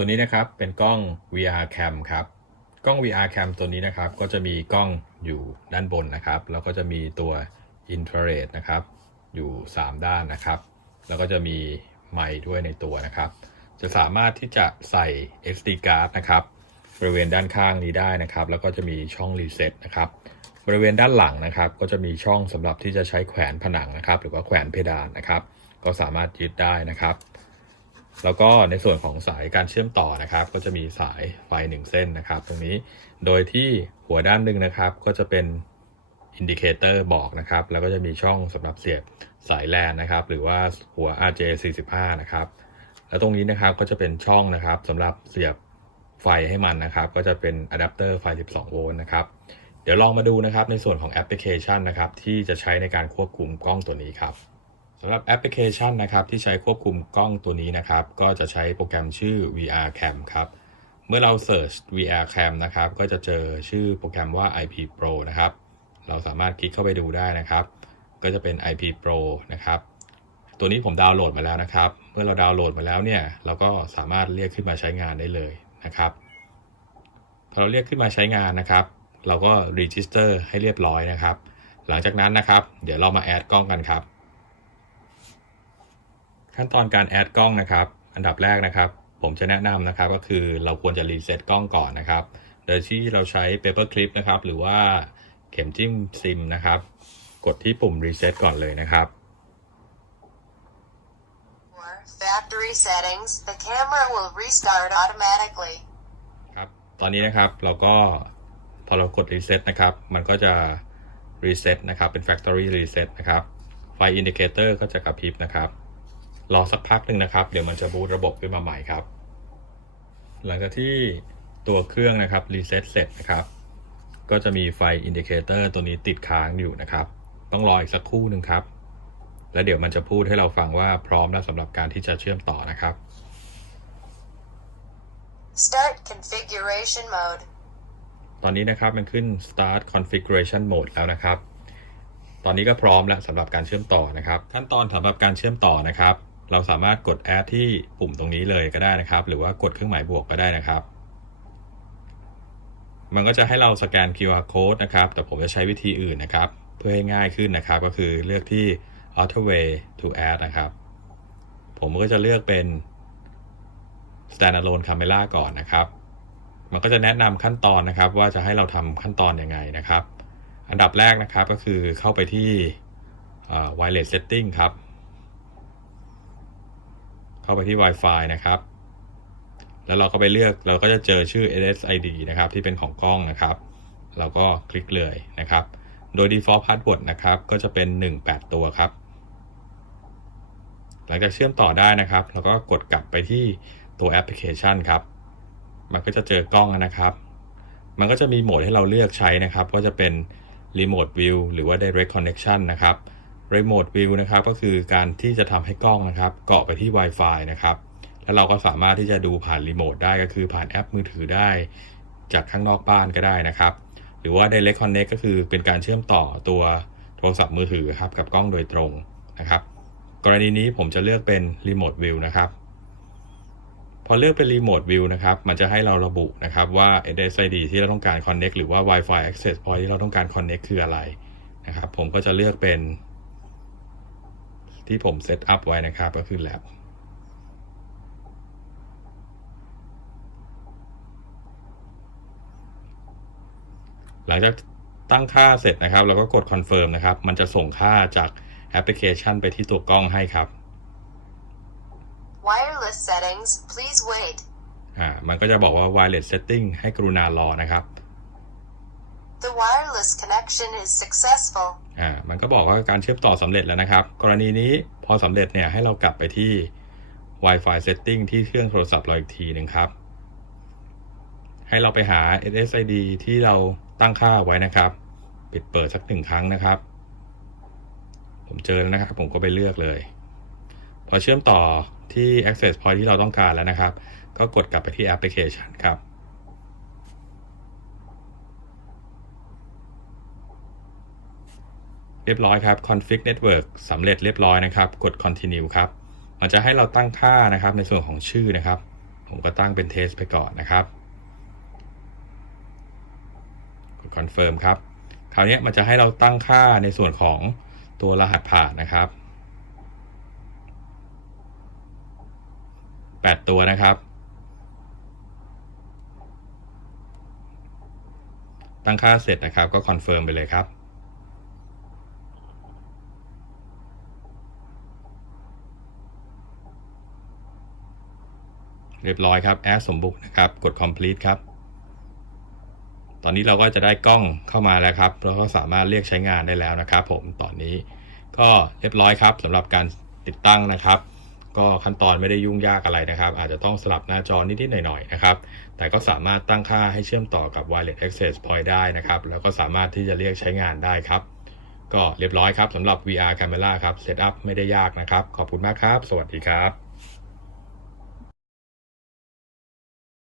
ตัวนี้นะครับเป็นกล้อง VR cam ครับ กล้อง VR cam ตัวนี้นะครับก็จะมีกล้องอยู่ด้านบนนะครับ แล้วก็จะมีตัว infrared นะครับอยู่ 3 ด้านนะครับ แล้วก็จะมีไมค์ด้วยในตัวนะครับ จะสามารถที่จะใส่ SD card นะครับบริเวณด้านข้างนี้ได้นะครับ แล้วก็จะมีช่องรีเซ็ตนะครับบริเวณด้านหลังนะครับ ก็จะมีช่องสำหรับที่จะใช้แขวนผนังนะครับ หรือว่าแขวนเพดานนะครับ ก็สามารถยึดได้นะครับ แล้วก็ในส่วนของสายการเชื่อมต่อนะครับ ก็จะมีสายไฟหนึ่งเส้นนะครับ ตรงนี้โดยที่หัวด้านหนึ่งนะครับ ก็จะเป็นอินดิเคเตอร์บอกนะครับ แล้วก็จะมีช่องสำหรับเสียบสายแลนนะครับ หรือว่าหัว RJ45 นะครับ แล้วตรงนี้นะครับก็จะเป็นช่องนะครับสำหรับเสียบไฟให้มันนะครับ ก็จะเป็นอะแดปเตอร์ไฟ 12 โวลต์นะครับ เดี๋ยวลองมาดูนะครับในส่วนของแอปพลิเคชันนะครับ ที่จะใช้ในการควบคุมกล้องตัวนี้ครับ สำหรับแอปพลิเคชันนะครับที่ใช้ควบคุมกล้องตัวนี้นะครับ ก็จะใช้โปรแกรมชื่อ VR Cam ครับ เมื่อเรา Search VR Cam นะครับ ก็จะเจอชื่อโปรแกรมว่า IP Pro นะครับ เราสามารถคลิกเข้าไปดูได้นะครับ ก็จะเป็น IP Pro นะครับ ตัวนี้ผมดาวน์โหลดมาแล้วนะครับ เมื่อเราดาวน์โหลดมาแล้วเนี่ย เราก็สามารถเรียกขึ้นมาใช้งานได้เลยนะครับ พอเราเรียกขึ้นมาใช้งานนะครับ เราก็ register ให้เรียบร้อยนะครับ หลังจากนั้นนะครับ เดี๋ยวเรามาแอดกล้องกันครับ ขั้นตอนการแอดกล้องนะครับ อันดับแรกนะครับ ผมจะแนะนำนะครับก็คือเราควรจะรีเซ็ตกล้องก่อนนะครับ โดยที่เราใช้ paper clip นะครับ หรือว่าเข็มจิ้มซิมนะครับ กดที่ปุ่มรีเซ็ตก่อนเลยนะครับ For factory settings, the camera will restart automatically. ครับ ตอนนี้นะครับเราก็พอเรากด reset นะครับ มันก็จะ reset นะครับ เป็น factory reset นะครับ ไฟ indicator ก็จะกระพริบนะครับ รอสักพักหนึ่งนะครับ เดี๋ยวมันจะบูตระบบขึ้นมาใหม่ครับ หลังจากที่ตัวเครื่องนะครับ reset เสร็จนะครับ ก็จะมีไฟ indicator ตัวนี้ติดค้างอยู่นะครับ ต้องรออีกสักครู่หนึ่งครับ แล้วเดี๋ยวมันจะพูดให้เราฟังว่าพร้อมแล้วสำหรับการที่จะเชื่อมต่อนะครับ Start configuration mode. ตอนนี้นะครับมันขึ้น start configuration mode แล้วนะครับ ตอนนี้ก็พร้อมแล้วสำหรับการเชื่อมต่อนะครับ ขั้นตอนสำหรับการเชื่อมต่อนะครับ เราสามารถกด add ที่ปุ่มตรงนี้เลยก็ได้นะครับ หรือว่ากดเครื่องหมายบวกก็ได้นะครับ มันก็จะให้เราสแกน QR code นะครับ แต่ผมจะใช้วิธีอื่นนะครับ เพื่อให้ง่ายขึ้นนะครับ ก็คือเลือกที่ auto way to add นะครับ ผมก็จะเลือกเป็น standalone camera ก่อนนะครับ มันก็จะแนะนำขั้นตอนนะครับ ว่าจะให้เราทำขั้นตอนยังไงนะครับ อันดับแรกนะครับก็คือเข้าไปที่ wireless setting ครับ เข้าไปที่ Wi-Fi นะครับ แล้วเราก็ไปเลือกเราก็จะเจอชื่อ SSID นะครับ ที่เป็นของกล้องนะครับ เราก็คลิกเลยนะครับ โดย default password นะครับ ก็จะเป็น 18 ตัวครับ หลังจากเชื่อมต่อได้นะครับ เราก็กดกลับไปที่ตัวแอปพลิเคชันครับ มันก็จะเจอกล้องนะครับ มันก็จะมีโหมดให้เราเลือกใช้นะครับ ก็จะเป็น Remote View หรือว่า Direct Connection นะครับ Remote View นะครับก็คือการที่จะทำให้กล้องนะครับเกาะไปที่ Wi-Fi นะครับ แล้วเราก็สามารถที่จะดูผ่านรีโมทได้ก็คือผ่านแอปมือถือได้ จากข้างนอกบ้านก็ได้นะครับ หรือว่า Direct Connect ก็คือเป็นการเชื่อมต่อตัวโทรศัพท์มือถือครับกับกล้องโดยตรงนะครับ กรณีนี้ผมจะเลือกเป็น Remote View นะครับ พอเลือกเป็น Remote View นะครับ มันจะให้เราระบุนะครับว่า SSID ที่เราต้องการ Connect หรือว่า Wi-Fi Access Point ที่เราต้องการ Connect คืออะไรนะครับ ผมก็จะเลือกเป็น ที่ผมเซตอัพไว้นะครับก็คือ Lab หลังจากตั้งค่าเสร็จนะครับเราก็กด Confirm นะครับ มันจะส่งค่าจากแอปพลิเคชันไปที่ตัวกล้องให้ครับ Wireless settings, please wait. อ่ามันก็จะบอกว่า wireless setting ให้กรุณารอนะครับ The wireless connection is successful. อ่า มันก็บอกว่าการเชื่อมต่อสำเร็จแล้วนะครับ กรณีนี้พอสำเร็จเนี่ยให้เรากลับไปที่ Wi-Fi setting ที่เครื่องโทรศัพท์เราอีกทีหนึ่งครับ ให้เราไปหา SSID ที่เราตั้งค่าไว้นะครับ ปิดเปิดสักหนึ่งครั้งนะครับ ผมเจอแล้วนะครับ ผมก็ไปเลือกเลย พอเชื่อมต่อที่ access point ที่เราต้องการแล้วนะครับ ก็กดกลับไปที่แอปพลิเคชันครับ เรียบร้อยครับ config network สำเร็จเรียบร้อยนะครับ กด continue ครับ มันจะให้เราตั้งค่านะครับในส่วนของชื่อนะครับ ผมก็ตั้งเป็นเทสไปก่อนนะครับ กดคอนเฟิร์มครับ คราวนี้มันจะให้เราตั้งค่าในส่วนของตัวรหัสผ่านนะครับ 8 ตัวนะครับ ตั้งค่าเสร็จนะครับ ก็คอนเฟิร์มไปเลยครับ เรียบร้อยครับแอดสมบูรณ์นะครับ กด complete ครับ ตอนนี้เราก็จะได้กล้องเข้ามาแล้วครับแล้วก็สามารถเรียกใช้งานได้แล้วนะครับ ผมตอนนี้ก็เรียบร้อยครับสำหรับการติดตั้งนะครับ ก็ขั้นตอนไม่ได้ยุ่งยากอะไรนะครับ อาจจะต้องสลับหน้าจอนิดๆหน่อยๆนะครับ แต่ก็สามารถตั้งค่าให้เชื่อมต่อกับ Wireless Access Point ได้นะครับ แล้วก็สามารถที่จะเรียกใช้งานได้ครับ ก็เรียบร้อยครับสำหรับ VR Camera ครับเซตอัพไม่ได้ยากนะครับ ขอบคุณมากครับ สวัสดีครับ